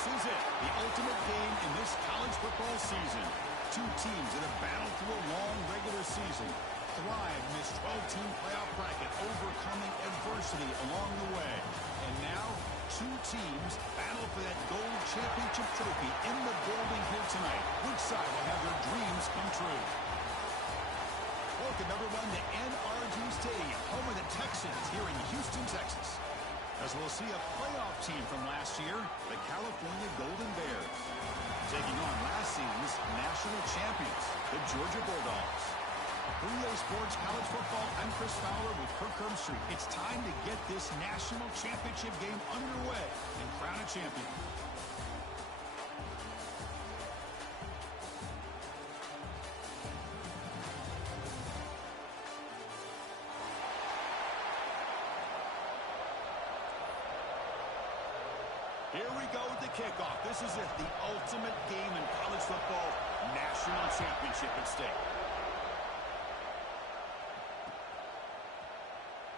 This is it, the ultimate game in this college football season. Two teams that have battled through a long regular season, thrive in this 12-team playoff bracket, overcoming adversity along the way. And now, two teams battle for that gold championship trophy in the building here tonight. Which side will have their dreams come true? Welcome, everyone, to NRG Stadium, home of the Texans here in Houston, Texas. As we'll see a playoff team from last year, the California Golden Bears, taking on last season's national champions, the Georgia Bulldogs. For EA Sports College Football, I'm Chris Fowler with Kirk Herbstreit. It's time to get this national championship game underway and crown a champion. Here we go with the kickoff. This is it, the ultimate game in college football, national championship at stake.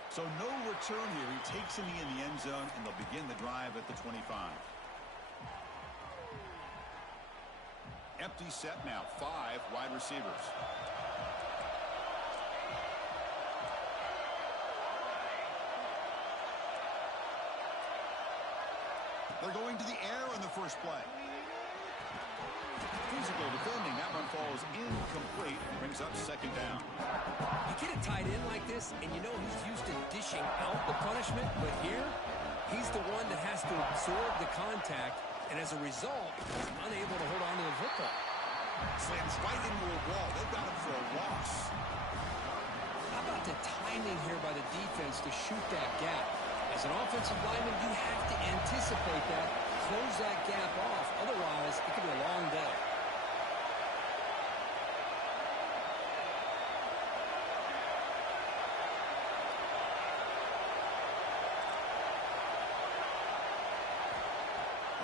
So no return here. He takes a knee in the end zone, and they'll begin the drive at the 25. Empty set now, 5 wide receivers. They're going to the air on the first play. Physical defending. That one falls incomplete. Brings up second down. You get a tight end like this, and you know he's used to dishing out the punishment, but here, he's the one that has to absorb the contact, and as a result, he's unable to hold on to the football. Slams right into a wall. They've got him for a loss. How about the timing here by the defense to shoot that gap? As an offensive lineman, you have to anticipate that, close that gap off. Otherwise, it could be a long day.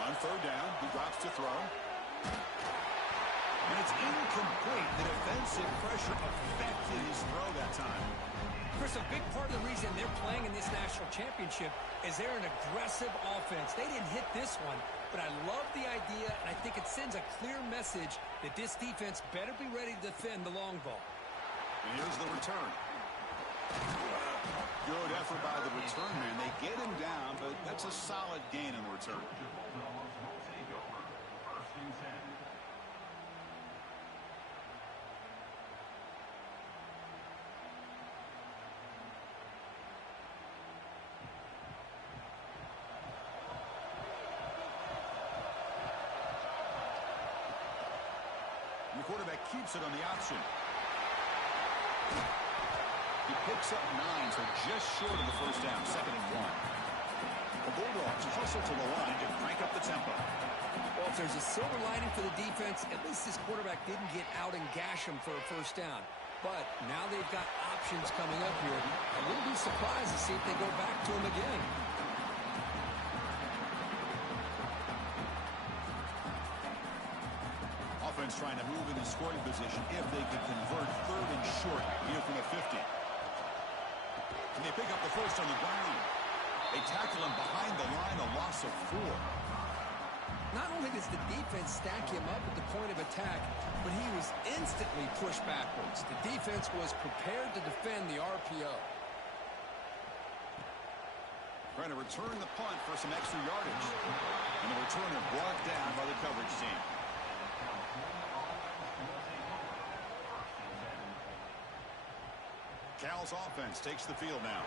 On third down, he drops to throw. And it's incomplete. The defensive pressure affected his throw that time. Chris, a big part of the reason they're playing in this national championship is they're an aggressive offense. They didn't hit this one, but I love the idea, and I think it sends a clear message that this defense better be ready to defend the long ball. And here's the return. Good effort by the return man. They get him down, but that's a solid gain in the return. The quarterback keeps it on the option. He picks up 9, so just short of the first down, 2nd and 1. The Bulldogs hustle to the line to crank up the tempo. Well, if there's a silver lining for the defense, at least this quarterback didn't get out and gash him for a first down. But now they've got options coming up here. I wouldn't be surprised to see if they go back to him again. Offense trying to move in the scoring position if they could convert 3rd and short here from the 50. And they pick up the first on the ground. They tackle him behind the line, a loss of 4. Not only does the defense stack him up at the point of attack, but he was instantly pushed backwards. The defense was prepared to defend the RPO. Trying to return the punt for some extra yardage. And the returner brought down by the coverage team. Cal's offense takes the field now.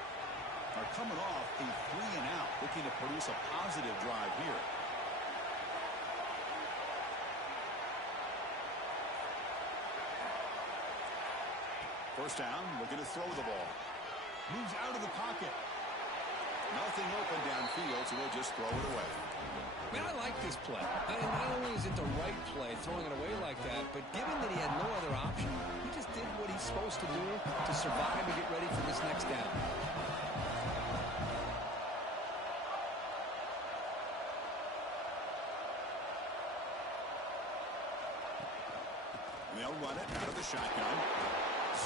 They're coming off a 3-and-out, looking to produce a positive drive here. First down, looking to throw the ball. Moves out of the pocket. Nothing open downfield, so they'll just throw it away. Man, I like this play. I mean, not only is it the right play, throwing it away like that, but given that he had no other option, he just did what he's supposed to do to survive and get ready for this next down. They'll run it out of the shotgun.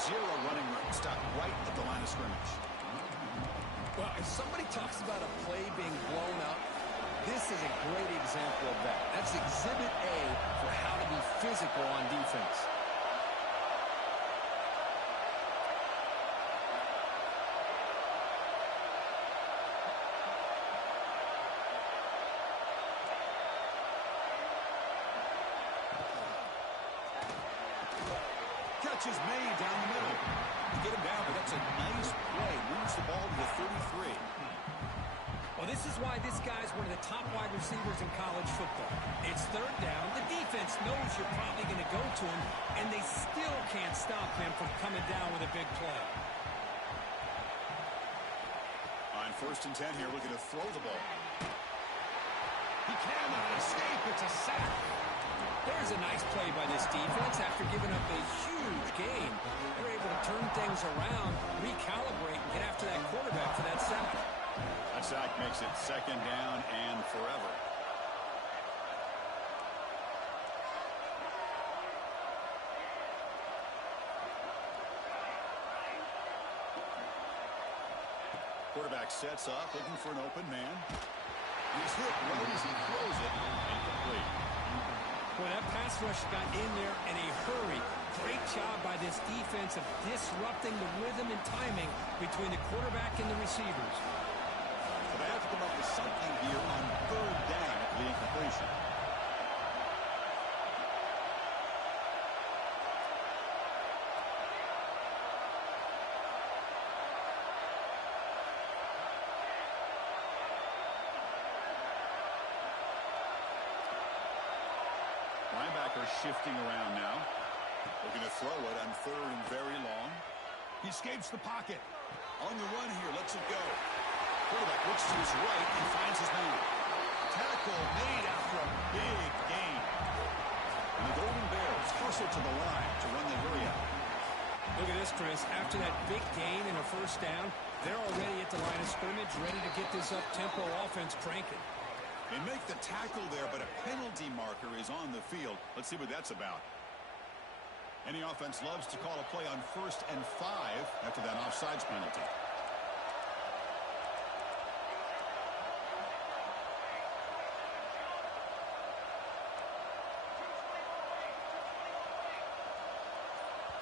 0 running room. Stop right at the line of scrimmage. Well, if somebody talks about a play being blown up, This is a great example of that. That's exhibit A for how to be physical on defense. Catch is made down the middle. You get him down, but that's a nice play. Moves the ball to the 33. Well, this is why this guy's one of the top wide receivers in college football. It's third down. The defense knows you're probably going to go to him, and they still can't stop him from coming down with a big play. On 1st and 10 here, looking to throw the ball. He cannot escape. It's a sack. There's a nice play by this defense after giving up a huge gain. They're able to turn things around, recalibrate, and get after that quarterback for that sack. That sack makes it 2nd down and forever. Quarterback sets up, looking for an open man. He's hit right as he throws it. Incomplete. Boy, that pass rush got in there in a hurry. Great job by this defense of disrupting the rhythm and timing between the quarterback and the receivers. So they have to come up with something here on 3rd down after the incompletion. Linebacker shifting around now. Looking to throw it on 3rd and very long. He escapes the pocket. On the run here, lets it go. Quarterback looks to his right and finds his man. Tackle made after a big gain. And the Golden Bears hustle to the line to run the hurry out. Look at this, Chris. After that big gain and a 1st down, they're already at the line of scrimmage, ready to get this up-tempo offense cranking. They make the tackle there, but a penalty marker is on the field. Let's see what that's about. Any offense loves to call a play on 1st and 5 after that offsides penalty.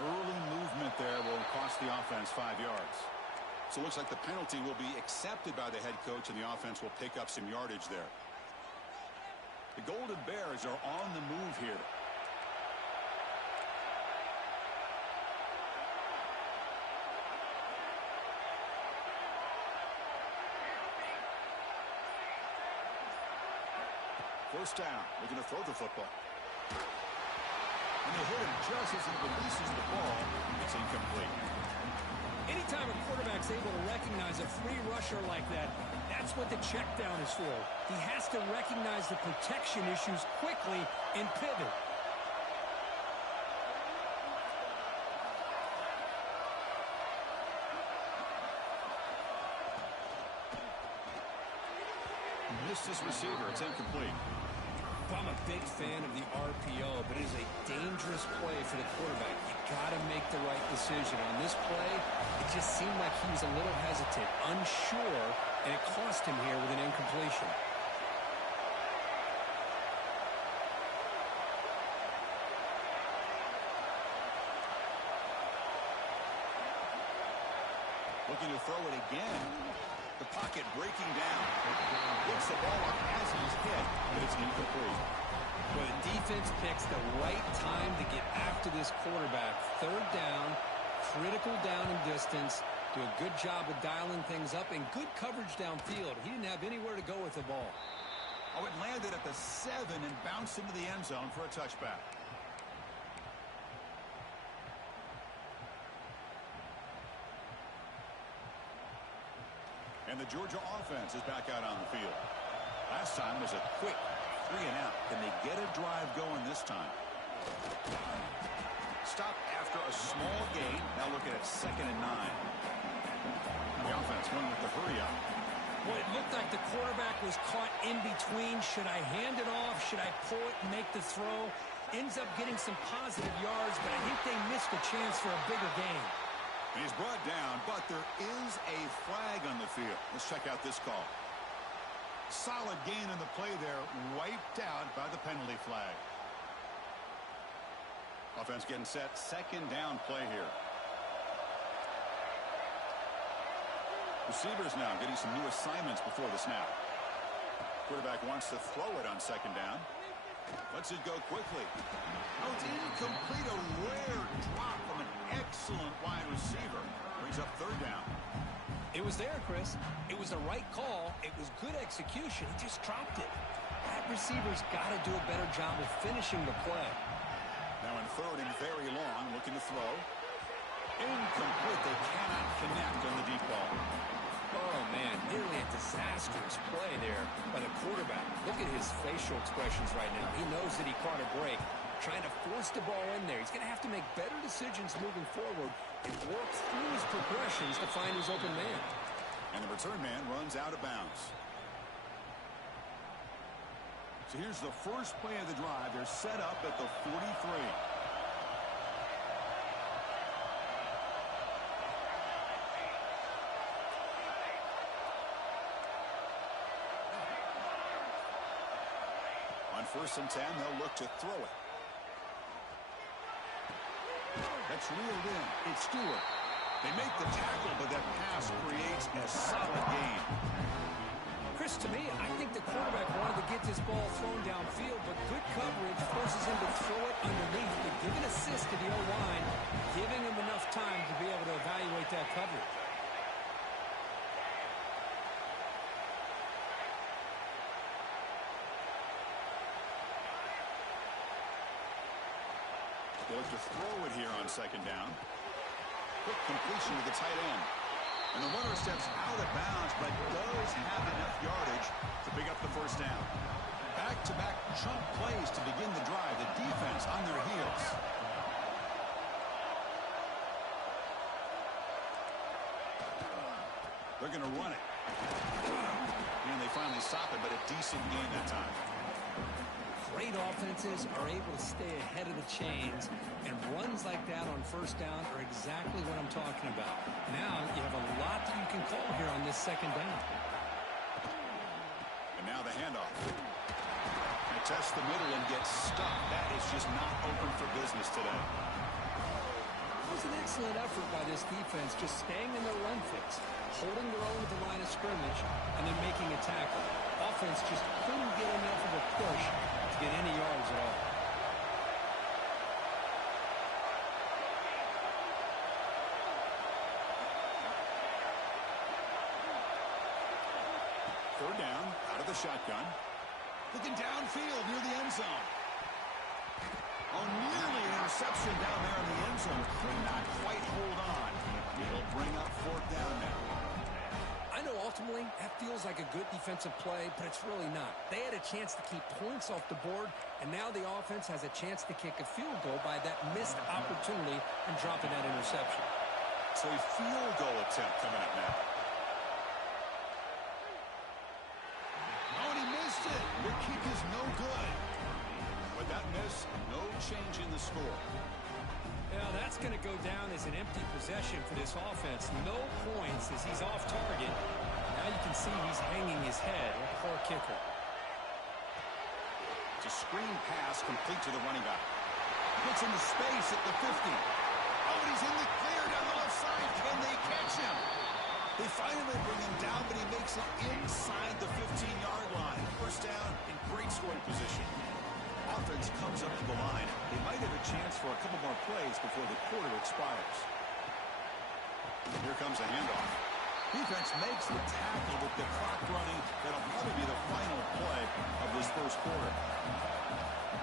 Early movement there will cost the offense 5 yards. So it looks like the penalty will be accepted by the head coach, and the offense will pick up some yardage there. The Golden Bears are on the move here. First down, looking to throw the football. And they hit him just as he releases the ball. It's incomplete. Anytime a quarterback's able to recognize a free rusher like that, that's what the check down is for. He has to recognize the protection issues quickly and pivot. Missed his receiver. It's incomplete. I'm a big fan of the RPO, but it is a dangerous play for the quarterback. You got to make the right decision. On this play, it just seemed like he was a little hesitant, unsure, and it cost him here with an incompletion. Looking to throw it again. The pocket breaking down. Gets the ball up as he's hit, but it's incomplete. Well, the defense picks the right time to get after this quarterback. 3rd down, critical down and distance. Do a good job of dialing things up and good coverage downfield. He didn't have anywhere to go with the ball. Oh, it landed at the 7 and bounced into the end zone for a touchback. And the Georgia offense is back out on the field. Last time was a quick 3 and out. Can they get a drive going this time? Stop after a small gain. Now looking at 2nd and 9. The offense went with the hurry up. Well, it looked like the quarterback was caught in between. Should I hand it off? Should I pull it and make the throw? Ends up getting some positive yards, but I think they missed a chance for a bigger gain. He's brought down, but there is a flag on the field. Let's check out this call. Solid gain on the play there, wiped out by the penalty flag. Offense getting set, second down play here. Receivers now getting some new assignments before the snap. Quarterback wants to throw it on second down. Lets it go quickly. Oh, it's incomplete. A rare drop from an excellent wide receiver. Brings up third down. It was there, Chris. It was the right call. It was good execution. He just dropped it. That receiver's got to do a better job of finishing the play. Now in third and very long, looking to throw. Incomplete. They cannot connect on the deep ball. Oh, man, nearly a disastrous play there by the quarterback. Look at his facial expressions right now. He knows that he caught a break, trying to force the ball in there. He's going to have to make better decisions moving forward and work through his progressions to find his open man. And the return man runs out of bounds. So here's the first play of the drive. They're set up at the 43. On 1st and 10, they'll look to throw it. That's reeled in. It's Stewart. They make the tackle, but that pass creates a solid gain. Chris, to me, I think the quarterback wanted to get this ball thrown downfield, but good coverage forces him to throw it underneath. But give an assist to the O-line, giving him enough time to be able to evaluate that coverage. They look to throw it here on second down. Quick completion to the tight end. And the runner steps out of bounds, but does have enough yardage to pick up the first down. Back-to-back chunk plays to begin the drive. The defense on their heels. They're going to run it. And they finally stop it, but a decent gain that time. Great offenses are able to stay ahead of the chains, and runs like that on first down are exactly what I'm talking about. Now you have a lot that you can call here on this second down. And now the handoff. They test the middle and get stuck. That is just not open for business today. It was an excellent effort by this defense, just staying in their run fix, holding their own at the line of scrimmage, and then making a tackle. Offense just couldn't get enough of a push to get any yards at all. Third down, out of the shotgun. Looking downfield near the end zone. Oh, nearly an interception down there in the end zone. Could not quite hold on. It'll bring up fourth down now. I know ultimately that feels like a good defensive play, but it's really not. They had a chance to keep points off the board, and now the offense has a chance to kick a field goal by that missed opportunity and dropping that interception. So a field goal attempt coming up now. Oh, and he missed it. The kick is no good. With that miss, no change in the score. Well, that's going to go down as an empty possession for this offense. No points as he's off target. Now you can see he's hanging his head. Poor kicker. It's a screen pass complete to the running back. Gets into space at the 50. Oh, and he's in the clear down the left side. Can they catch him? They finally bring him down, but he makes it inside the 15-yard line. First down in great scoring position. Offense comes up to the line. They might have a chance for a couple more plays before the quarter expires. Here comes a handoff. Defense makes the tackle with the clock running. That'll probably be the final play of this first quarter.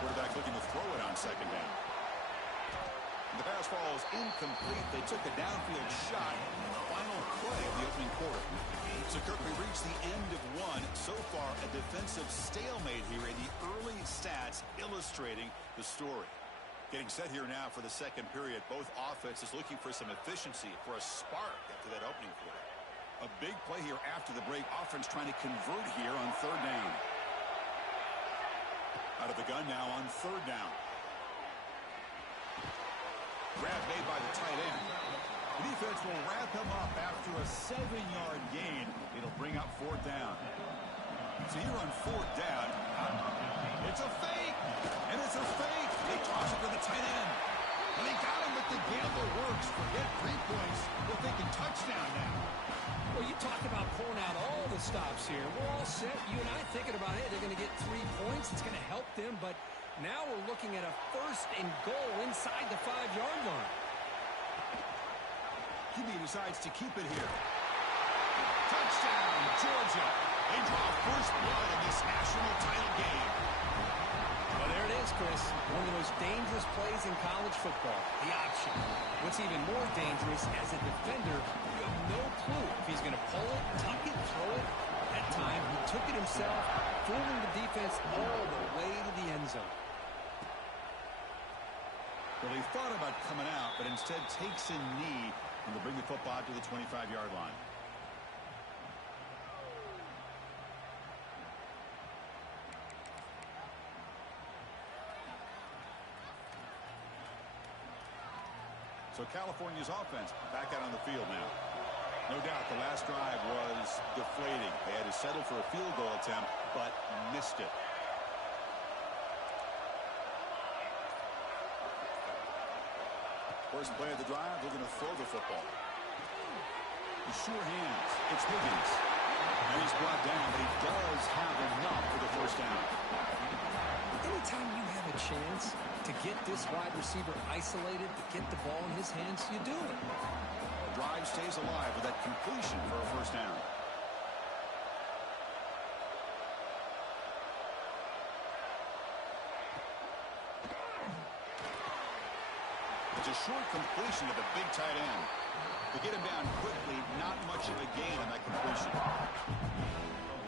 Quarterback looking to throw it on second down. The pass ball is incomplete. They took a downfield shot. Final play of the opening quarter. So, Kirk, we reached the end of one. So far, a defensive stalemate here in the early stats illustrating the story. Getting set here now for the second period. Both offenses looking for some efficiency, for a spark after that opening quarter. A big play here after the break. Offense trying to convert here on third down. Out of the gun now on third down. Grab made by the tight end. The defense will wrap him up after a 7-yard gain. It'll bring up fourth down. So here on fourth down, it's a fake, and it's a fake. They toss it to the tight end. And they got him, but the gamble works. Forget 3 points. We're thinking touchdown now. Well, you talk about pulling out all the stops here. We're all set. You and I thinking about, hey, they're going to get 3 points. It's going to help them. But now we're looking at a 1st and goal inside the 5-yard line. QB decides to keep it here. Touchdown, Georgia. They draw first blood in this national title game. Well, there it is, Chris. One of the most dangerous plays in college football, the option. What's even more dangerous, as a defender, you have no clue if he's going to pull it, tuck it, throw it. That time, he took it himself, fooling the defense all the way to the end zone. Well, he thought about coming out, but instead takes a knee and will bring the football to the 25-yard line. So California's offense back out on the field now. No doubt the last drive was deflating. They had to settle for a field goal attempt, but missed it. First play of the drive, they're going to throw the football. The sure hands. It's Higgins. And he's brought down, but he does have enough for the first down. Anytime you have a chance to get this wide receiver isolated, to get the ball in his hands, you do it. The drive stays alive with that completion for a first down. It's a short completion to the big tight end. To get him down quickly, not much of a gain on that completion.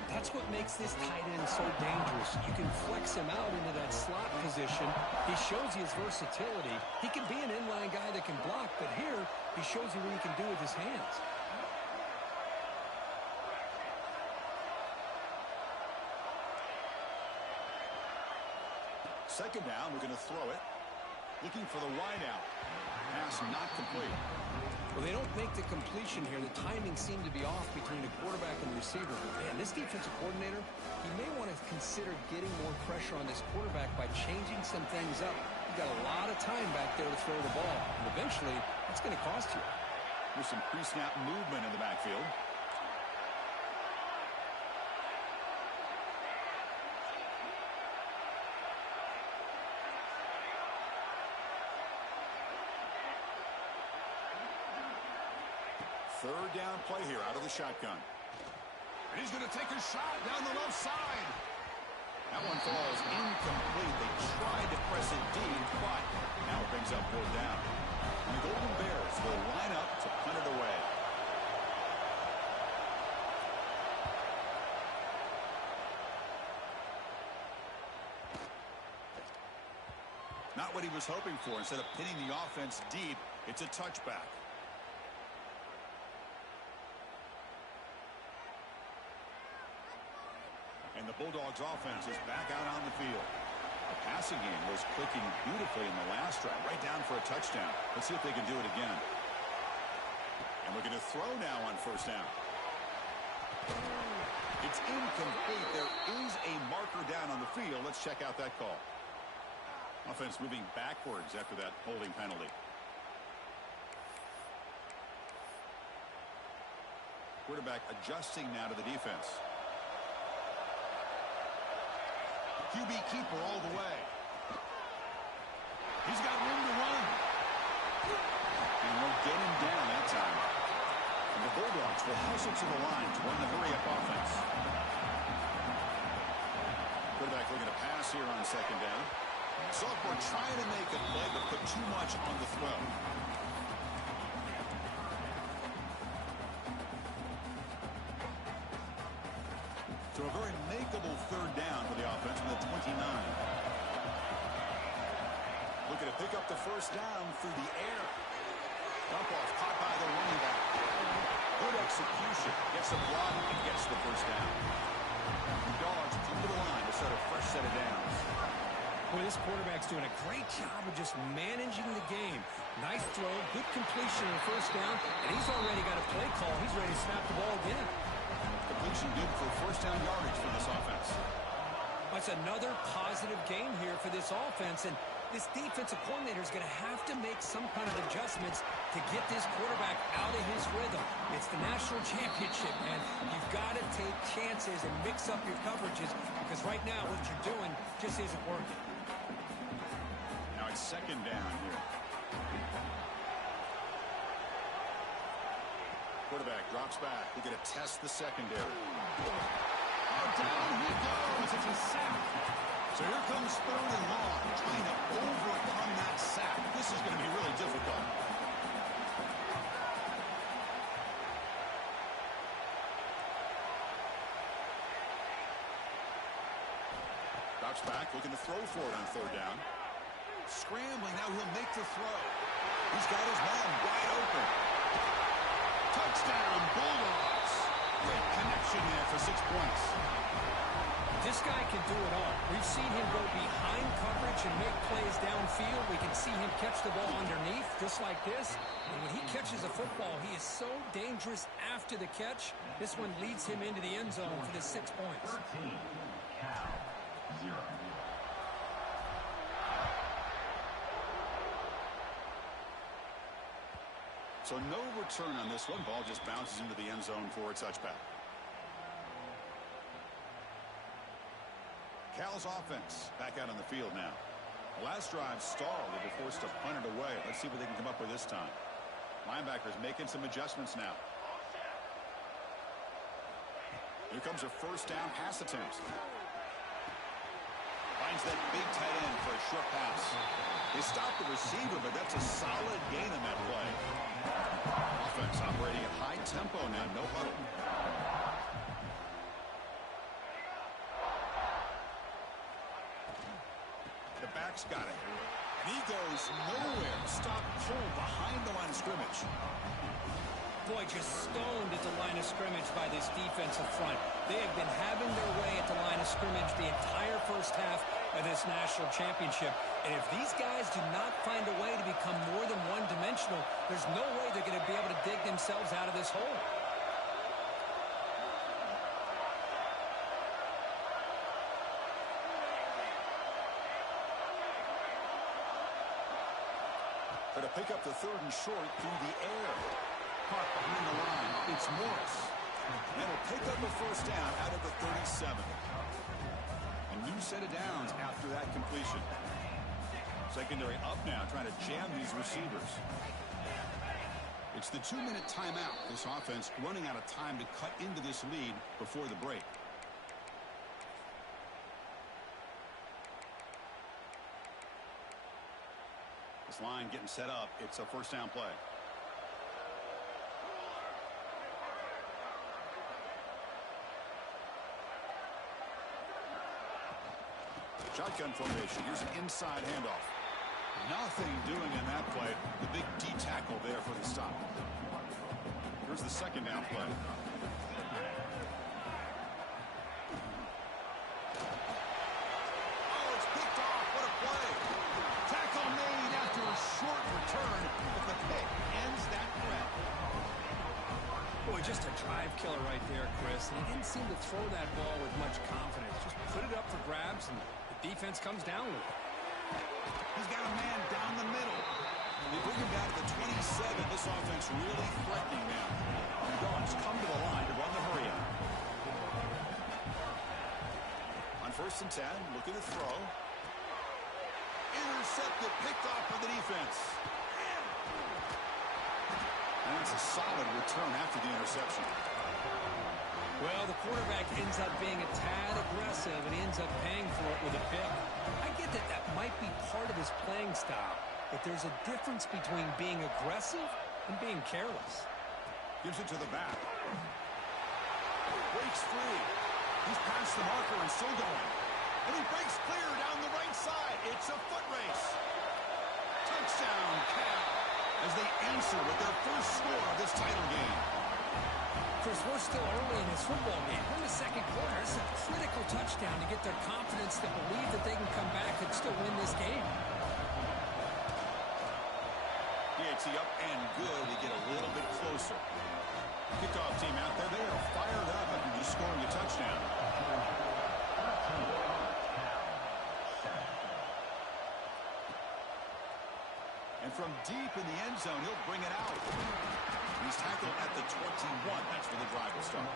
That's what makes this tight end so dangerous. You can flex him out into that slot position. He shows you his versatility. He can be an inline guy that can block, but here he shows you what he can do with his hands. Second down, we're going to throw it. Looking for the wide out. Pass not complete. Well, they don't make the completion here. The timing seemed to be off between the quarterback and the receiver. Man, this defensive coordinator, he may want to consider getting more pressure on this quarterback by changing some things up. You've got a lot of time back there to throw the ball. And eventually, it's going to cost you. There's some pre-snap movement in the backfield. Third down play here out of the shotgun. And he's going to take a shot down the left side. That one falls incomplete. They tried to press it deep, but now it brings up fourth down. And the Golden Bears will line up to punt it away. Not what he was hoping for. Instead of pinning the offense deep, it's a touchback. And the Bulldogs offense is back out on the field. The passing game was clicking beautifully in the last drive, right down for a touchdown. Let's see if they can do it again. And we're going to throw now on first down. It's incomplete. There is a marker down on the field. Let's check out that call. Offense moving backwards after that holding penalty. Quarterback adjusting now to the defense. QB keeper all the way. He's got room to run. And we'll get him down that time. And the Bulldogs will hustle to the line to run the hurry-up offense. Quarterback looking to pass here on second down. Sophomore trying to make a play, but put too much on the throw. So a very makeable third down for the offense from the 29. Looking to pick up the first down through the air. Dump off caught by the running back. Good execution. Gets a block and gets the first down. The Dogs come to the line to set a fresh set of downs. Well, this quarterback's doing a great job of just managing the game. Nice throw, good completion on the first down, and he's already got a play call. He's ready to snap the ball again. The completion good for first down yardage for this offense. That's another positive game here for this offense, and this defensive coordinator is going to have to make some kind of adjustments to get this quarterback out of his rhythm. It's the national championship, man. You've got to take chances and mix up your coverages because right now what you're doing just isn't working. Now it's second down here. Quarterback drops back. We're going to test the secondary. Oh, down he goes. It's a sack. So here comes third and long, trying to overcome that sack. This is going to be really difficult. Drops back, looking to throw for it on third down. Scrambling, now he'll make the throw. He's got his man wide open. Touchdown, Bulldogs. Great connection there for 6 points. This guy can do it all. We've seen him go behind coverage and make plays downfield. We can see him catch the ball underneath, just like this. And when he catches a football, he is so dangerous after the catch. This one leads him into the end zone for the 6 points. 13, Cal, 0. So no return on this one. Ball just bounces into the end zone for a touchback. Cal's offense back out on the field now. The last drive stalled. They were forced to punt it away. Let's see what they can come up with this time. Linebackers making some adjustments now. Here comes a first down pass attempt. Finds that big tight end for a short pass. They stop the receiver, but that's a solid gain on that play. Offense operating at high tempo now. No huddle. The back's got it. And he goes nowhere. Stop cold behind the line of scrimmage. Boy, just stoned at the line of scrimmage by this defensive front. They have been having their way at the line of scrimmage the entire first half of this national championship. And if these guys do not find a way to become more than one-dimensional, there's no way they're going to be able to dig themselves out of this hole. But to pick up the third and short through the air. Caught behind the line. It's Morris. And it'll pick up a first down out of the 37. A new set of downs after that completion. Secondary up now, trying to jam these receivers. It's the 2-minute timeout. This offense running out of time to cut into this lead before the break. This line getting set up. It's a first down play. Shotgun formation. Here's an inside handoff. Nothing doing in that play. The big D tackle there for the stop. Here's the second down play. Oh, it's picked off. What a play. Tackle made after a short return, but the pick ends that threat. Boy, just a drive killer right there, Chris. And he didn't seem to throw that ball with much confidence. Just put it up for grabs, and the defense comes down with it. He's got a man down the middle. They bring him down to the 27. This offense really threatening now. The Dogs come to the line to run the hurry up. On first and 10, look at the throw. Intercepted, picked off for the defense. And it's a solid return after the interception. Well, the quarterback ends up being a tad aggressive and ends up paying for it with a pick. I get that that might be part of his playing style, but there's a difference between being aggressive and being careless. Gives it to the back. Breaks free. He's past the marker and still going. And he breaks clear down the right side. It's a foot race. Touchdown, Cal, as they answer with their first score of this title game. Chris, we're still early in this football game. We're in the second quarter. It's a critical touchdown to get their confidence to believe that they can come back and still win this game. PAT up and good to get a little bit closer. Kickoff team out there, they are fired up after just scoring a touchdown. And from deep in the end zone, he'll bring it out. He's tackled at the 21. That's where the drive will start.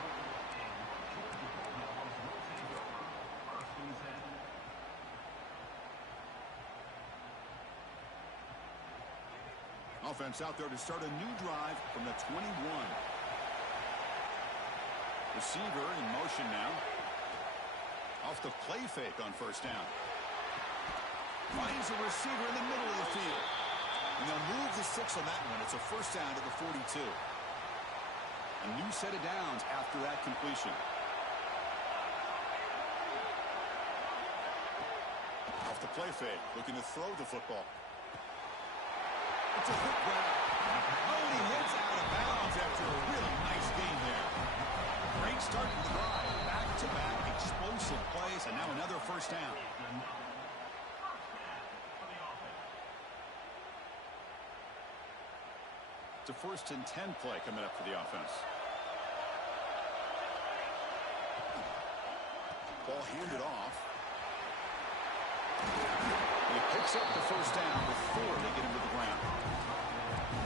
Offense out there to start a new drive from the 21. Receiver in motion now. Off the play fake on first down. Finds a receiver in the middle of the field. And they'll move the 6 on that one. It's a first down at the 42. A new set of downs after that completion. Off the play fake, looking to throw the football. It's a hook grab. Oh, and he hits out of bounds after a really nice game there. Great start to the drive. Back-to-back explosive plays, and now another first down. It's a 1st and 10 play coming up for the offense. Ball handed off. He picks up the first down before they get him to the ground.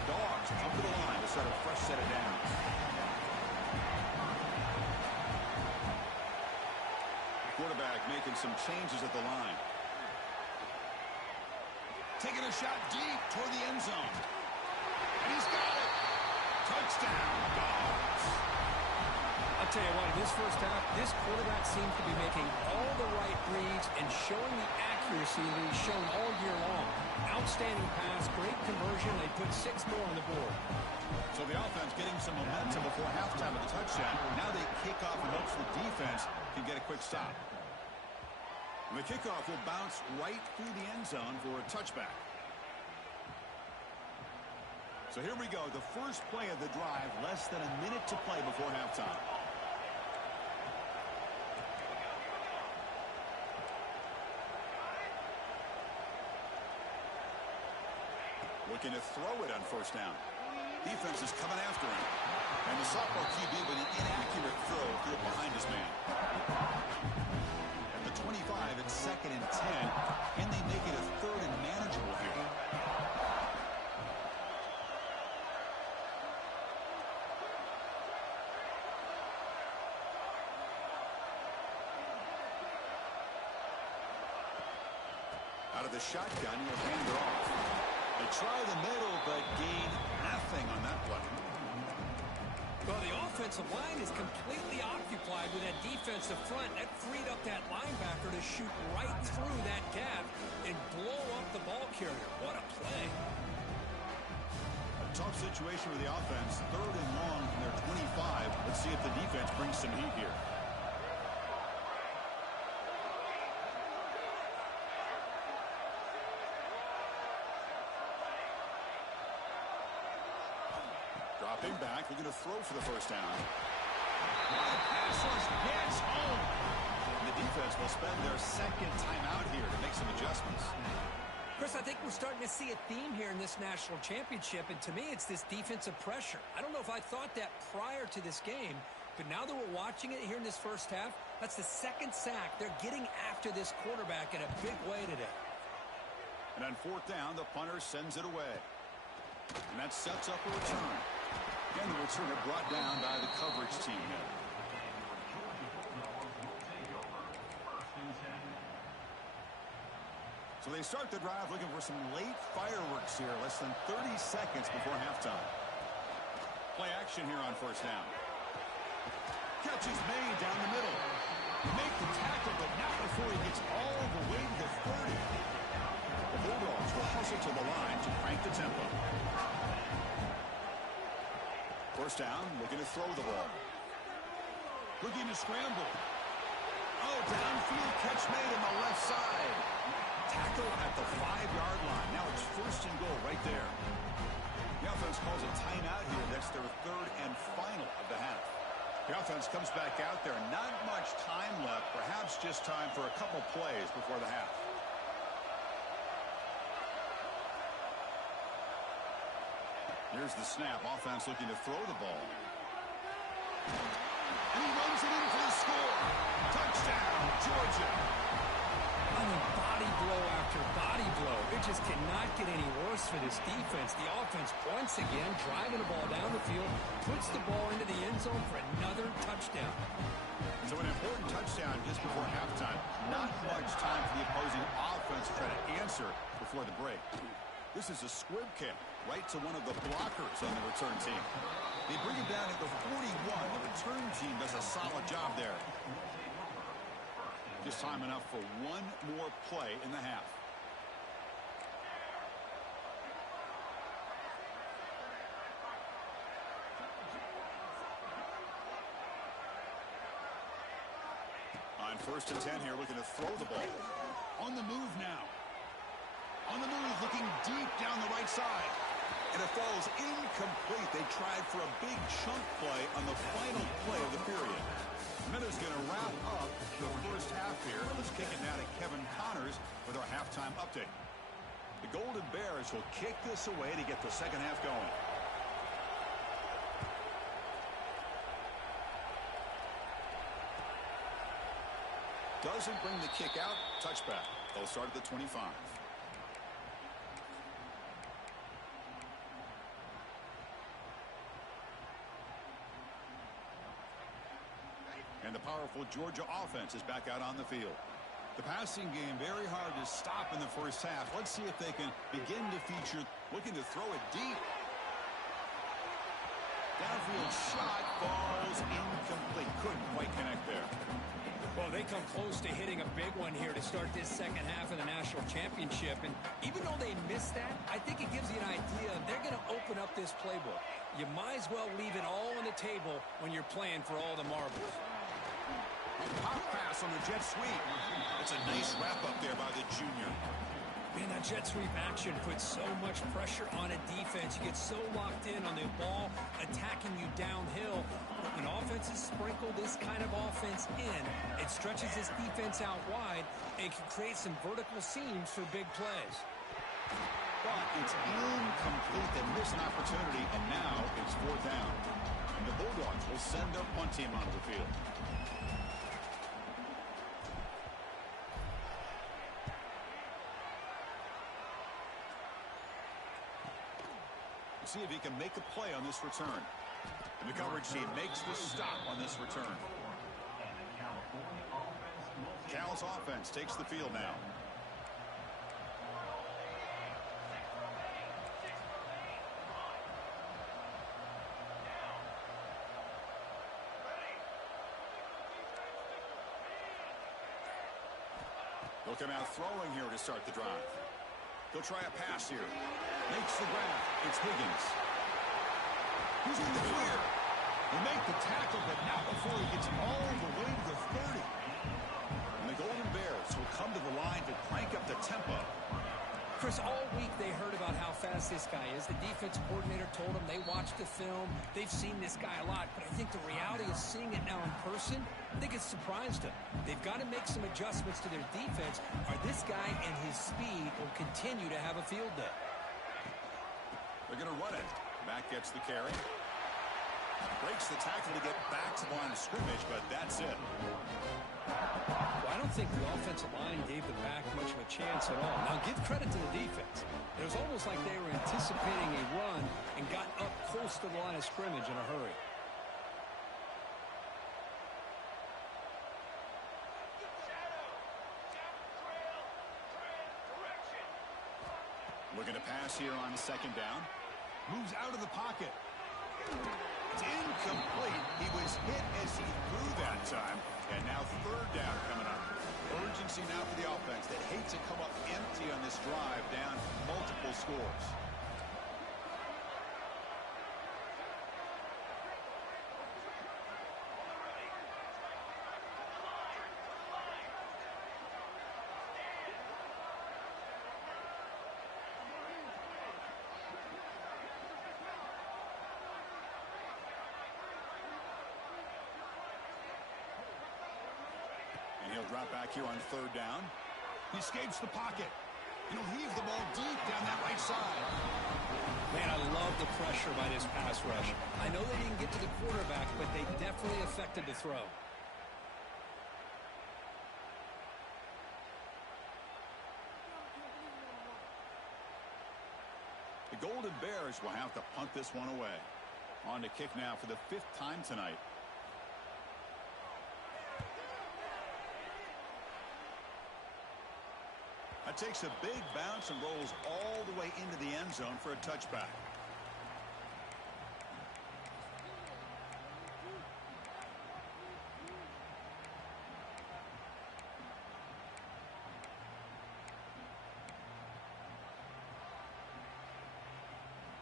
Dogs up to the line to set a fresh set of downs. Quarterback making some changes at the line. Taking a shot deep toward the end zone. And he's got it. Touchdown, Dogs. I'll tell you what, in this first half, this quarterback seems to be making all the right reads and showing the accuracy that he's shown all year long. Outstanding pass, great conversion. They put 6 more on the board. So the offense getting some momentum before halftime of the touchdown. Now they kick off in hopes the defense can get a quick stop. And the kickoff will bounce right through the end zone for a touchback. So here we go, the first play of the drive, less than a minute to play before halftime. Looking to throw it on first down. Defense is coming after him. And the sophomore QB with an inaccurate throw threw it behind his man. At the 25, it's 2nd and 10. Can they make it a 3rd and manageable here? Out of the shotgun, he'll hand it off. They try the middle, but gain nothing on that play. Well, the offensive line is completely occupied with that defensive front. That freed up that linebacker to shoot right through that gap and blow up the ball carrier. What a play. A tough situation for the offense. 3rd and long from their 25. Let's see if the defense brings some heat here. Dropping back, looking to throw for the first down. Pass rush gets home. And the defense will spend their 2nd timeout here to make some adjustments. Chris, I think we're starting to see a theme here in this national championship, and to me, it's this defensive pressure. I don't know if I thought that prior to this game, but now that we're watching it here in this first half, that's the 2nd sack. They're getting after this quarterback in a big way today. And on 4th down, the punter sends it away. And that sets up a return. And the returner brought down by the coverage team. So they start the drive looking for some late fireworks here. Less than 30 seconds before halftime. Play action here on first down. Catch is made down the middle. Make the tackle, but not before he gets all the way to the 30. The Bulldogs will hustle to the line to crank the tempo. First down, looking to throw the ball. Looking to scramble. Oh, downfield catch made on the left side. Tackle at the 5-yard line. Now it's 1st and goal right there. The offense calls a timeout here. That's their 3rd and final of the half. The offense comes back out there. Not much time left. Perhaps just time for a couple plays before the half. Here's the snap. Offense looking to throw the ball. And he runs it in for the score. Touchdown, Georgia. I mean, body blow after body blow. It just cannot get any worse for this defense. The offense once again driving the ball down the field, puts the ball into the end zone for another touchdown. So an important touchdown just before halftime. Not much time for the opposing offense to try to answer before the break. This is a squib kick right to one of the blockers on the return team. They bring it down at the 41. The return team does a solid job there. Just time enough for one more play in the half. On 1st and 10 here, looking to throw the ball. On the move now. On the move, looking deep down the right side. And it falls incomplete. They tried for a big chunk play on the final play of the period. Minutes going to wrap up the first half here. Let's kick it now to Kevin Connors with our halftime update. The Golden Bears will kick this away to get the second half going. Doesn't bring the kick out. Touchback. They'll start at the 25. And the powerful Georgia offense is back out on the field. The passing game very hard to stop in the first half. Let's see if they can begin to feature looking to throw it deep. Downfield shot falls incomplete. Couldn't quite connect there. Well, they come close to hitting a big one here to start this second half of the national championship. And even though they missed that, I think it gives you an idea they're going to open up this playbook. You might as well leave it all on the table when you're playing for all the marbles. Pop pass on the jet sweep. It's a nice wrap-up there by the junior. Man, that jet sweep action puts so much pressure on a defense. You get so locked in on the ball attacking you downhill. But when offenses sprinkle this kind of offense in, it stretches this defense out wide and can create some vertical seams for big plays. But it's incomplete. They missed an opportunity, and now it's 4th down. And the Bulldogs will send their punt team onto the field. See if he can make a play on this return. And the coverage team makes the stop on this return. Cal's offense takes the field now. They'll come out throwing here to start the drive. They'll try a pass here. Makes the grab. It's Higgins. He's in the clear. They make the tackle, but not before he gets all the way to the 30. And the Golden Bears will come to the line to crank up the tempo. Chris, all week they heard about how fast this guy is. The defense coordinator told them they watched the film. They've seen this guy a lot, but I think the reality of seeing it now in person, I think it's surprised them. They've got to make some adjustments to their defense, or this guy and his speed will continue to have a field day. They're going to run it. Back gets the carry. Breaks the tackle to get back to the line of scrimmage, but that's it. Well, I don't think the offensive line gave the back much of a chance at all. Now, give credit to the defense. It was almost like they were anticipating a run and got up close to the line of scrimmage in a hurry. Looking to pass here on 2nd down. Moves out of the pocket. It's incomplete. He was hit as he threw that time. And now 3rd down coming up. Urgency now for the offense that hates to come up empty on this drive, down multiple scores. And he'll drop back here on 3rd down. He escapes the pocket. And he'll heave the ball deep down that right side. Man, I love the pressure by this pass rush. I know they didn't get to the quarterback, but they definitely affected the throw. The Golden Bears will have to punt this one away. On to kick now for the 5th time tonight. That takes a big bounce and rolls all the way into the end zone for a touchback.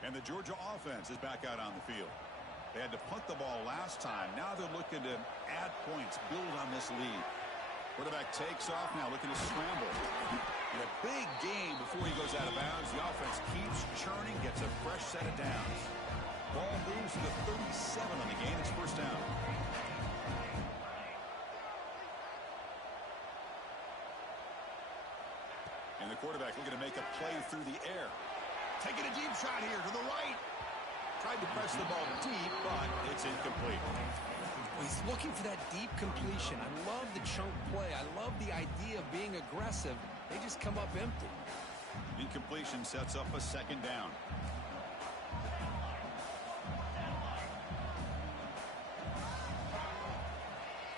And the Georgia offense is back out on the field. They had to punt the ball last time. Now they're looking to add points, build on this lead. Quarterback takes off now, looking to scramble. In a big game before he goes out of bounds. The offense keeps churning, gets a fresh set of downs. Ball moves to the 37 on the game. It's first down. And the quarterback looking to make a play through the air. Taking a deep shot here to the right. Tried to press the ball deep, but it's incomplete. He's looking for that deep completion. I love the chunk play. I love the idea of being aggressive. They just come up empty. Incompletion sets up a second down.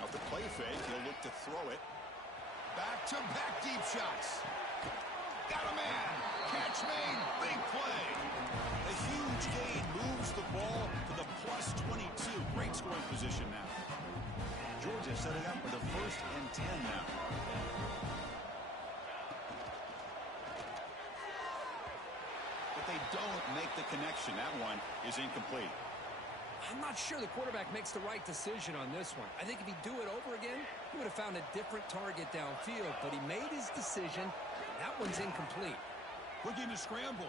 Off the play fake, he'll look to throw it. Back-to-back deep shots. Got a man. Catch made. Big play. A huge gain moves the ball to the plus 22. Great scoring position now. Georgia setting up for the 1st and 10 now. But they don't make the connection. That one is incomplete. I'm not sure the quarterback makes the right decision on this one. I think if he'd do it over again, he would have found a different target downfield. But he made his decision. That one's incomplete. Looking to scramble.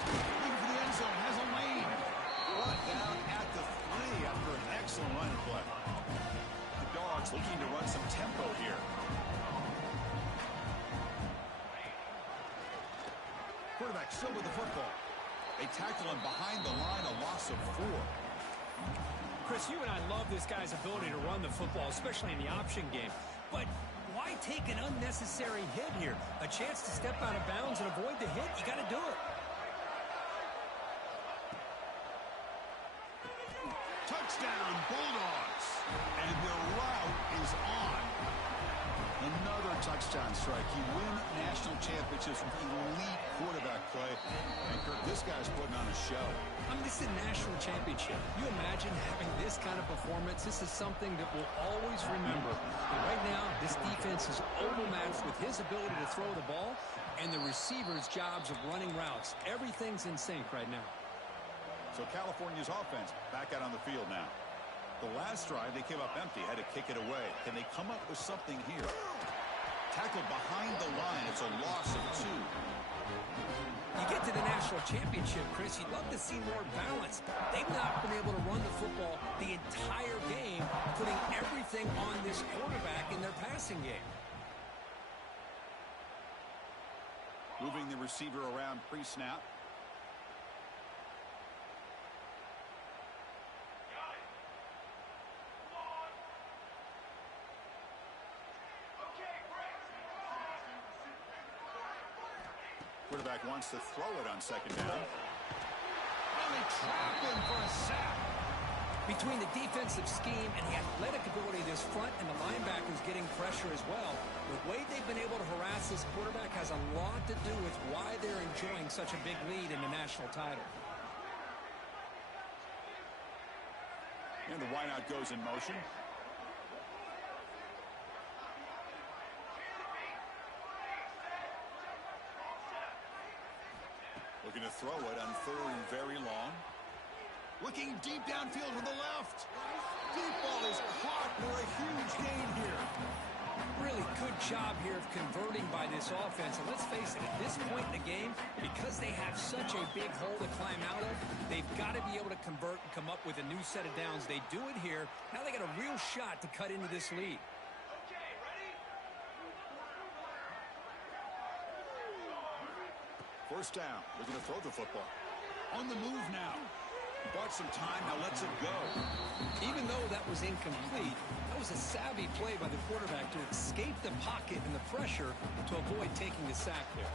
Looking for the end zone. Has a lane. Brought down at the 3 after an excellent line of play. The Dogs looking to run some tempo here. Quarterback still with the football. They tackle him behind the line, a loss of 4. Chris, you and I love this guy's ability to run the football, especially in the option game. But why take an unnecessary hit here? A chance to step out of bounds and avoid the hit? You got to do it. Touchdown, Bulldogs. And the route is on. Another touchdown strike. You win national championships with elite quarterback play. And Kirk, this guy's putting on a show. I mean, this is a national championship. You imagine having this kind of performance? This is something that we'll always remember. But right now, this defense is overmatched with his ability to throw the ball and the receivers' jobs of running routes. Everything's in sync right now. So California's offense back out on the field now. The last drive, they came up empty, had to kick it away. Can they come up with something here? Tackled behind the line. It's a loss of 2. You get to the national championship, Chris, you'd love to see more balance. They've not been able to run the football the entire game, putting everything on this quarterback in their passing game. Moving the receiver around pre-snap. Quarterback wants to throw it on second down. And they trap him for a sack. Between the defensive scheme and the athletic ability of this front and the linebackers getting pressure as well, the way they've been able to harass this quarterback has a lot to do with why they're enjoying such a big lead in the national title. And the wideout goes in motion. Looking to throw it on 3rd and very long. Looking deep downfield to the left. Deep ball is caught for a huge gain here. Really good job here of converting by this offense. And let's face it, at this point in the game, because they have such a big hole to climb out of, they've got to be able to convert and come up with a new set of downs. They do it here. Now they got a real shot to cut into this lead. First down. They're going to throw the football. On the move now. Bought some time. Now lets it go. Even though that was incomplete, that was a savvy play by the quarterback to escape the pocket and the pressure to avoid taking the sack there.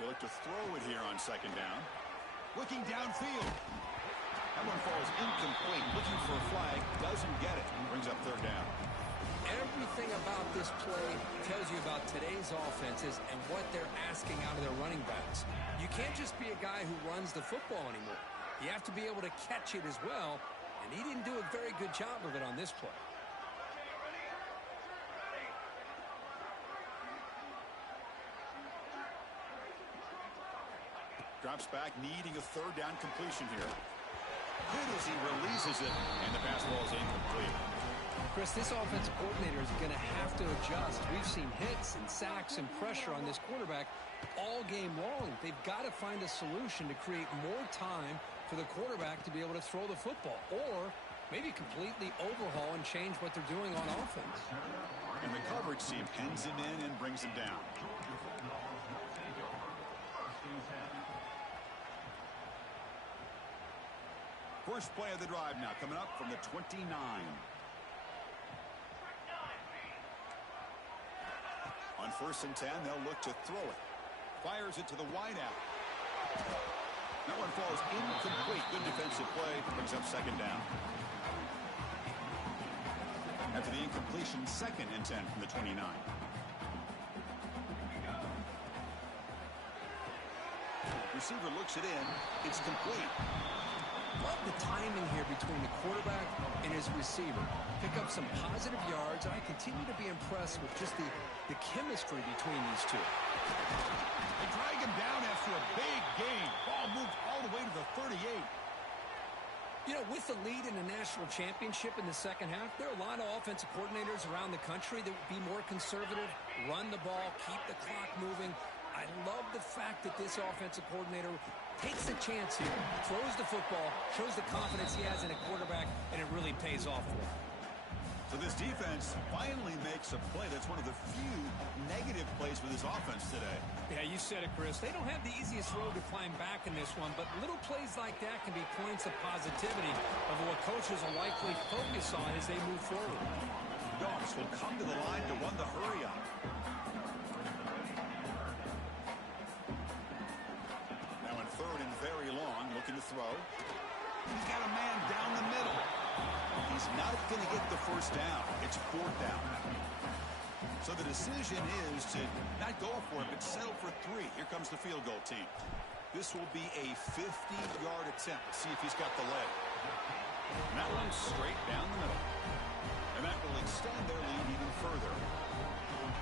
They look to throw it here on second down. Looking downfield. That one falls incomplete. Looking for a flag. Doesn't get it. Brings up third down. Everything about this play tells you about today's offenses and what they're asking out of their running backs. You can't just be a guy who runs the football anymore. You have to be able to catch it as well, and he didn't do a very good job of it on this play. Drops back, needing a third down completion here. Good as he releases it, and the pass ball is incomplete. Chris, this offensive coordinator is going to have to adjust. We've seen hits and sacks and pressure on this quarterback all game long. They've got to find a solution to create more time for the quarterback to be able to throw the football, or maybe completely overhaul and change what they're doing on offense. And the coverage team pens him in and brings him down. First play of the drive now coming up from the 29. On 1st and 10, they'll look to throw it. Fires it to the wideout. That one falls incomplete. Good defensive play. Brings up second down. After the incompletion, 2nd and 10 from the 29. Receiver looks it in. It's complete. Love the timing here between the quarterback and his receiver. Pick up some positive yards, and I continue to be impressed with just the chemistry between these two. They drag him down after a big gain. Ball moved all the way to the 38. You know, with the lead in the national championship in the second half, there are a lot of offensive coordinators around the country that would be more conservative, run the ball, keep the clock moving. I love the fact that this offensive coordinator takes a chance here, throws the football, shows the confidence he has in a quarterback, and it really pays off for him. So this defense finally makes a play. That's one of the few negative plays with this offense today. Yeah, you said it, Chris. They don't have the easiest road to climb back in this one, but little plays like that can be points of positivity of what coaches will likely focus on as they move forward. Dogs will come to the line to run the hurry up. Now in 3rd and very long, looking to throw. He's got a man down the middle. He's not going to get the first down. It's 4th down now. So the decision is to not go for it, but settle for 3. Here comes the field goal team. This will be a 50-yard attempt. Let's see if he's got the leg. And that one's straight down the middle. And that will extend their lead even further.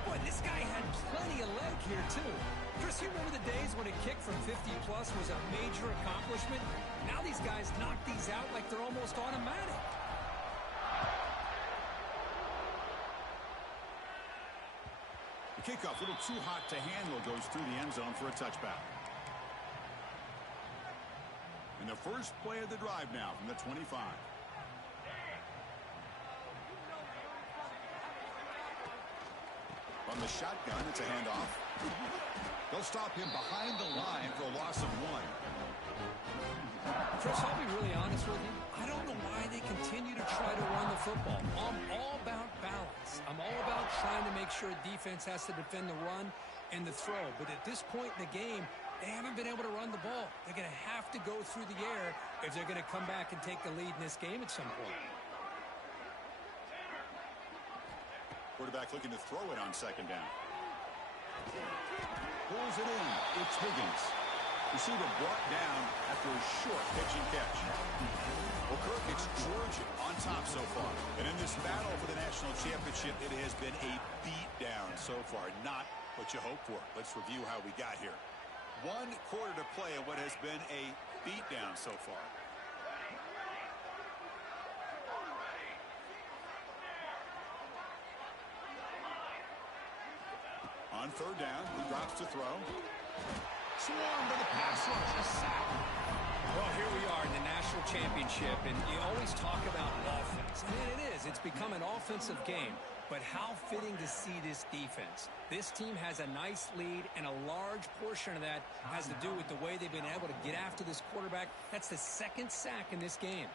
Boy, this guy had plenty of leg here, too. Chris, you remember the days when a kick from 50-plus was a major accomplishment? Now these guys knock these out like they're almost automatic. The kickoff, a little too hot to handle, goes through the end zone for a touchback. And the first play of the drive now from the 25. On the shotgun, it's a handoff. They'll stop him behind the line for a loss of 1. Chris, I'll be really honest with you. I don't know why they continue to try to run the football. I'm all about balance. I'm all about trying to make sure defense has to defend the run and the throw. But at this point in the game, they haven't been able to run the ball. They're going to have to go through the air if they're going to come back and take the lead in this game at some point. Quarterback looking to throw it on second down. Pulls it in. It's Higgins. Receiver brought down after a short pitch and catch. Well, Kirk, it's Georgia on top so far. And in this battle for the national championship, it has been a beatdown so far. Not what you hope for. Let's review how we got here. 1 quarter to play in what has been a beatdown so far. On 3rd down, he drops to throw. Swarmed by the pass rush, a sack. Well, here we are in the national championship, and you always talk about offense. And it is. It's become an offensive game. But how fitting to see this defense. This team has a nice lead, and a large portion of that has to do with the way they've been able to get after this quarterback. That's the second sack in this game.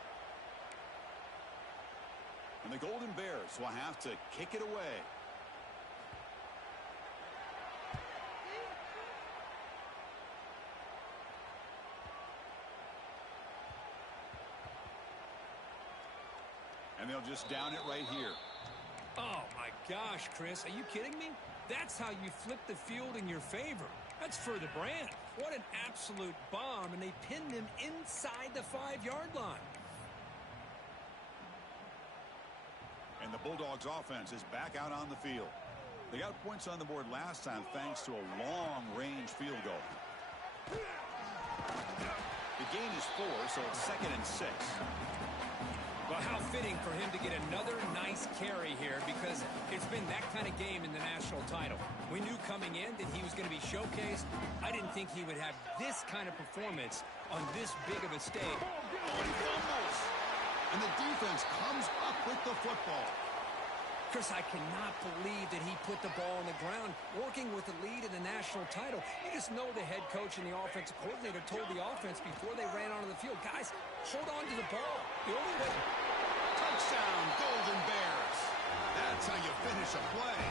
And the Golden Bears will have to kick it away. And they'll just down it right here. Oh, my gosh, Chris. Are you kidding me? That's how you flip the field in your favor. That's for the brand. What an absolute bomb, and they pinned him inside the 5-yard line. And the Bulldogs offense is back out on the field. They got points on the board last time thanks to a long-range field goal. The gain is 4, so it's 2nd and 6. Well, how fitting for him to get another nice carry here, because it's been that kind of game in the national title. We knew coming in that he was going to be showcased. I didn't think he would have this kind of performance on this big of a stage. Oh, he fumbles. And the defense comes up with the football. Chris, I cannot believe that he put the ball on the ground, working with the lead in the national title. You just know the head coach and the offensive coordinator told the offense before they ran onto the field, guys, hold on to the ball. The only way... Touchdown, Golden Bears. That's how you finish a play.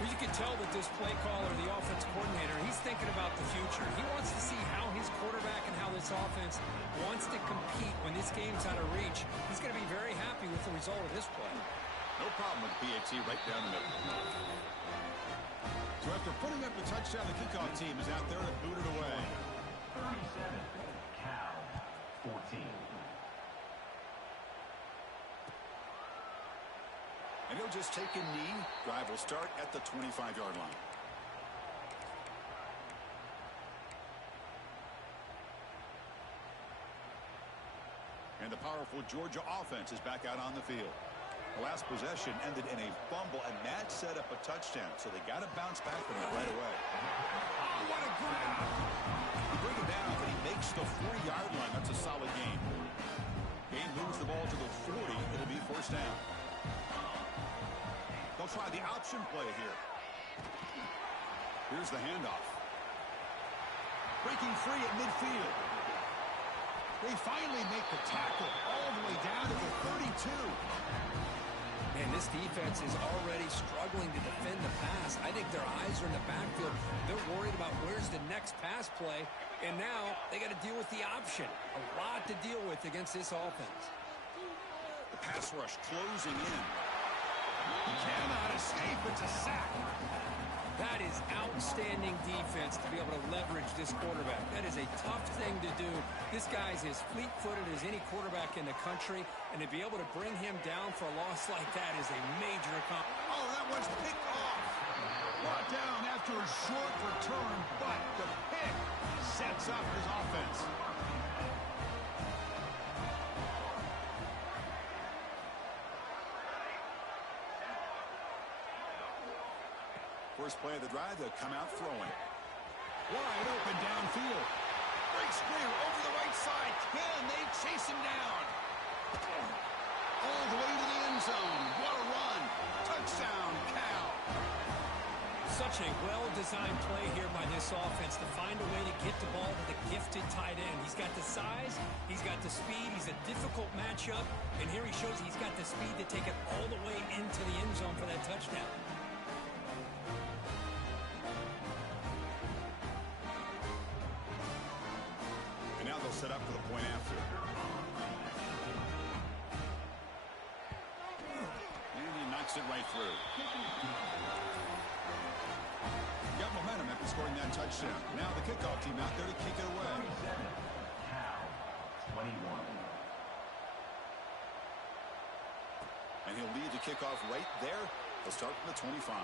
Well, you can tell that this play caller, the offensive coordinator, he's thinking about the future. He wants to see how his quarterback and how this offense wants to compete when this game's out of reach. He's going to be very happy with the result of this play. No problem with PAT right down the middle. So after putting up the touchdown, the kickoff team is out there to boot it away. 37, Cal 14. And he'll just take a knee. Drive will start at the 25-yard line. And the powerful Georgia offense is back out on the field. The last possession ended in a fumble, and that set up a touchdown, so they got to bounce back from it right away. Oh, what a grab! You bring it down, but he makes the 40-yard line. That's a solid game. Game moves the ball to the 40. It'll be 1st down. They'll try the option play here. Here's the handoff. Breaking free at midfield. They finally make the tackle all the way down to the 32. Man, this defense is already struggling to defend the pass. I think their eyes are in the backfield. They're worried about where's the next pass play, and now they got to deal with the option. A lot to deal with against this offense. The pass rush closing in. He cannot escape. It's a sack. That is outstanding defense to be able to leverage this quarterback. That is a tough thing to do. This guy's as fleet-footed as any quarterback in the country, and to be able to bring him down for a loss like that is a major accomplishment. Oh, that one's picked off. Brought down after a short return, but the pick sets up his offense. First play of the drive, they'll come out throwing. Wide open downfield. Great screen over the right side. Can they chase him down? All the way to the end zone. What a run. Touchdown, Cal. Such a well-designed play here by this offense to find a way to get the ball to the gifted tight end. He's got the size. He's got the speed. He's a difficult matchup. And here he shows he's got the speed to take it all the way into the end zone for that touchdown. Set up for the point after. And he knocks it right through. Got momentum after scoring that touchdown. Now the kickoff team out there to kick it away. 37, Cal 21. And he'll lead the kickoff right there. He'll start from the 25.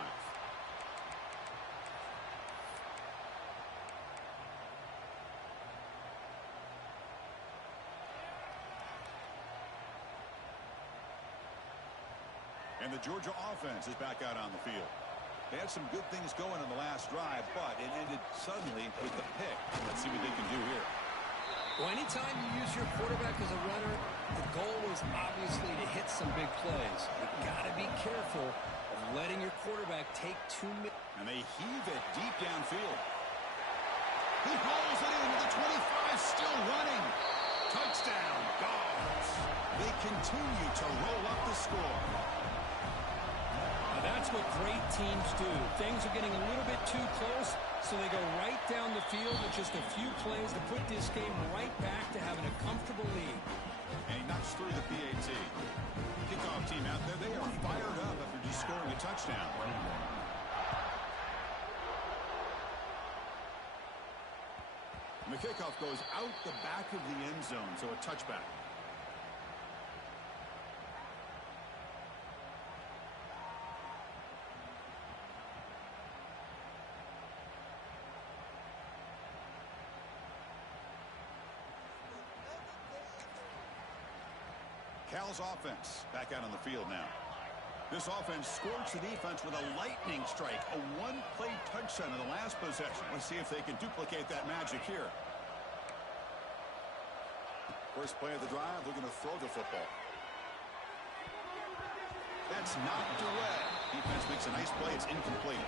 And the Georgia offense is back out on the field. They had some good things going on the last drive, but it ended suddenly with the pick. Let's see what they can do here. Well, anytime you use your quarterback as a runner, the goal is obviously to hit some big plays. You've got to be careful of letting your quarterback take too many. And they heave it deep downfield. He hauls it in with the 25, still running. Touchdown, Dogs. They continue to roll up the score. Now that's what great teams do. Things are getting a little bit too close, so they go right down the field with just a few plays to put this game right back to having a comfortable lead. And he knocks through the PAT. Kickoff team out there, they are fired up after just scoring a touchdown. And the kickoff goes out the back of the end zone, so a touchback. Cal's offense back out on the field now. This offense scorched the defense with a lightning strike, a one-play touchdown in the last possession. Let's see if they can duplicate that magic here. First play of the drive, they're going to throw the football. That's knocked away. Defense makes a nice play. It's incomplete.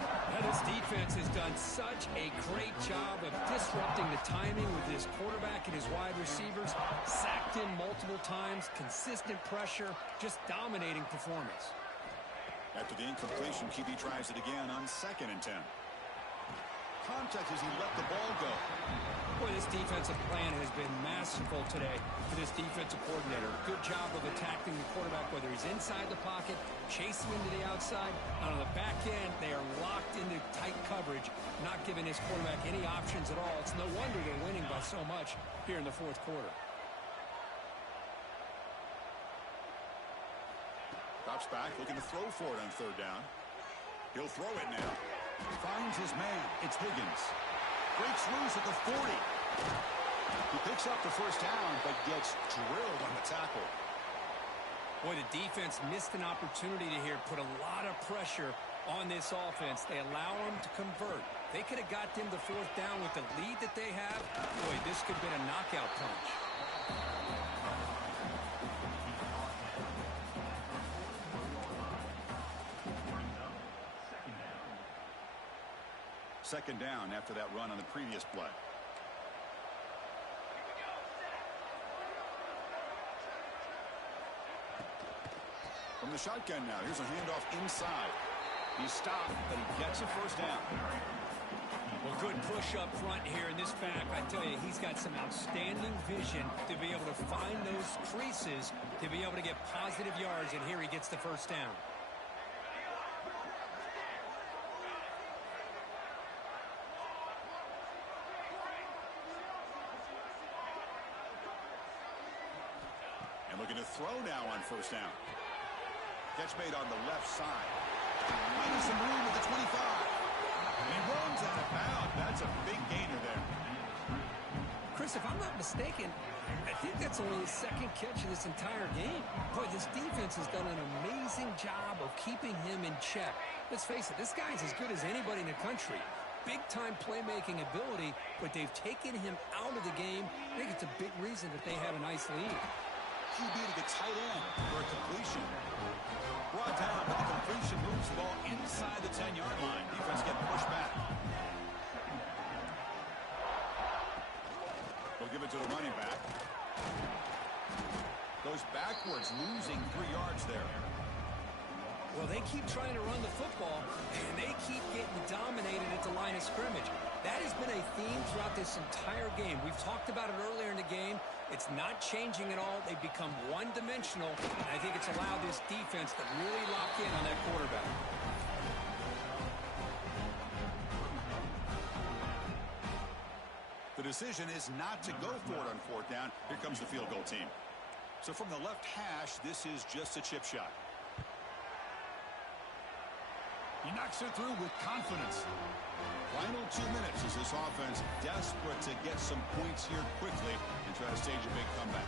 Now this defense has done such a great job of disrupting the timing with his quarterback and his wide receivers. Sacked in multiple times, consistent pressure, just dominating performance. After the incompletion, QB tries it again on 2nd and 10. Contact as he let the ball go. Boy, this defensive plan has been masterful today for this defensive coordinator. Good job of attacking the quarterback, whether he's inside the pocket, chasing him to the outside. On the back end, they are locked into tight coverage, not giving his quarterback any options at all. It's no wonder they're winning by so much here in the fourth quarter. Drops back, looking to throw for it on 3rd down. He'll throw it now. Finds his man. It's Higgins. Breaks loose at the 40. He picks up the first down, but gets drilled on the tackle. Boy, the defense missed an opportunity to here put a lot of pressure on this offense. They allow them to convert. They could have got them the 4th down with the lead that they have. Boy, this could have been a knockout punch. Second down after that run on the previous play. From the shotgun now, here's a handoff inside. He's stopped, but he gets a first down. Well, good push up front here in this back. I tell you, he's got some outstanding vision to be able to find those creases, to be able to get positive yards, and here he gets the first down. And looking to throw now on 1st down. Catch made on the left side. Finding some room at the 25. And he runs out of bounds. That's a big gainer there. Chris, if I'm not mistaken, I think that's only his 2nd catch of this entire game. Boy, this defense has done an amazing job of keeping him in check. Let's face it, this guy's as good as anybody in the country. Big-time playmaking ability, but they've taken him out of the game. I think it's a big reason that they have a nice lead. QB to the tight end for a completion. Brought down, but the completion moves the ball inside the 10-yard line. Defense getting pushed back. They'll give it to the running back. Goes backwards, losing 3 yards there. Well, they keep trying to run the football, and they keep getting dominated at the line of scrimmage. That has been a theme throughout this entire game. We've talked about it earlier in the game. It's not changing at all. They've become one-dimensional, and I think it's allowed this defense to really lock in on that quarterback. The decision is not to go for it on 4th down. Here comes the field goal team. So from the left hash, this is just a chip shot. He knocks it through with confidence. Final 2 minutes as this offense desperate to get some points here quickly and try to stage a big comeback.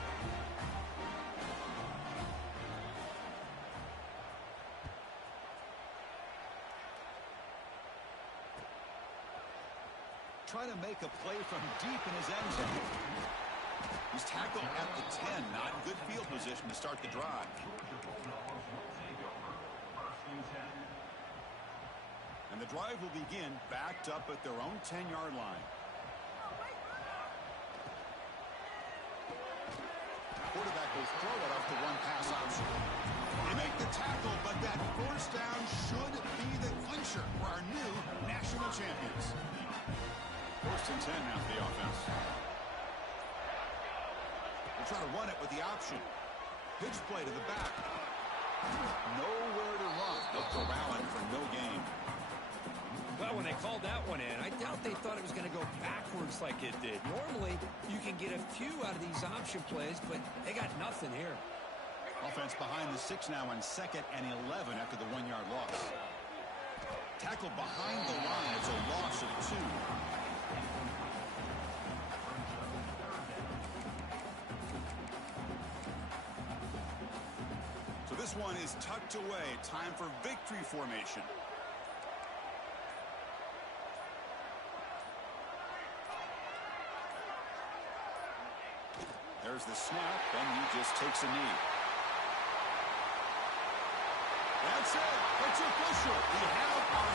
Trying to make a play from deep in his end zone. He's tackled at the 10. Not in good field position to start the drive. And the drive will begin backed up at their own 10-yard line. Quarterback will throw it off the one pass option. They make the tackle, but that first down should be the clincher for our new national champions. 1st and 10 now for the offense. They'll try to run it with the option. Pitch play to the back. Nowhere to run. They'll corral it for no gain. Well, when they called that one in, I doubt they thought it was going to go backwards like it did. Normally, you can get a few out of these option plays, but they got nothing here. Offense behind the 6 now on 2nd and 11 after the 1-yard loss. Tackle behind the line. It's a loss of 2. So this one is tucked away. Time for victory formation. There's the snap, and he just takes a knee. That's it. It's official. He has